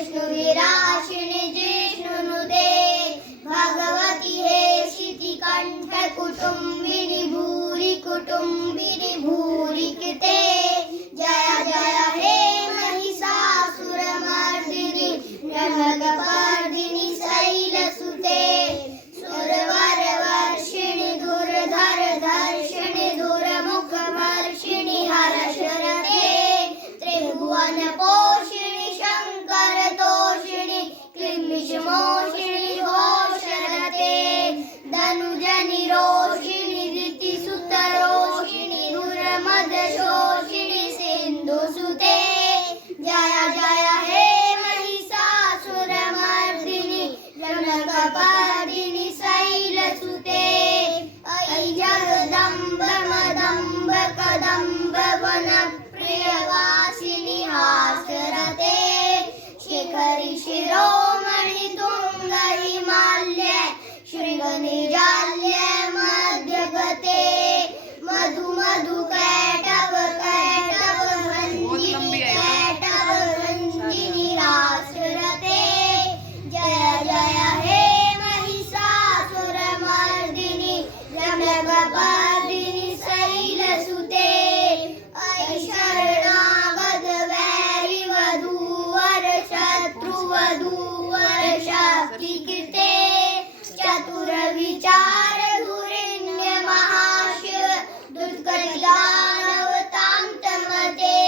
विष्णुविराशिनि जिष्णुनुते भगवति हे शितिकण्ठ कुटुम्बिनि भूरि कुटुम्बिनि भूरि कृते जय जय हे महिषासुरमर्दिनि नरकपर्दिनि शैलसुते सुरवरवर्षिणि धुरधर धर्षिणि धुरमुखमर्षिणि हर्षरते त्रिभुवनपोषिणि शङ्करतोषिणि क्लिम्बिषमोषिणि घोषरते धनुजनिरोषिणि दितिसुतरोषिणि धुरमदशोषिणि सिन्धुसुते जय जय हे महिषासुरमर्दिनि रमणकपर्दिनि शैलसुते अयि जगदम्ब मदम्ब कदम्ब वनप्रियवासिनि हासरते शिखरि शिरोमणि तुङ्ग हिमालय शृङ्गनिजाल्य मध्यगते मधु मधु कैटव कैटव भञ्जिनि कैटव भञ्जिनि हासरते जय जय हे महिषासुरमर्दिनि रम्यकपर्दिनि शैलसुते अयि शरणागत वैरि वधूवर शत्रुवधूवर शक्तिकृते चतुर विचार धुरिण्य महाशिव दुष्कृतिदानवतान्तमते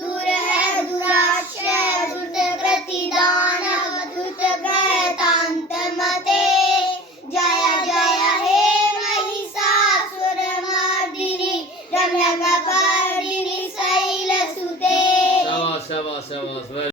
दूर है दुराश्रय द्रुतकृतिदानव द्रुतग्रहतान्तमते जय जय हे महिषासुरमर्दिनि रम्यकपर्दिनि शैलसुते शाबाश शाबाश शाबाश।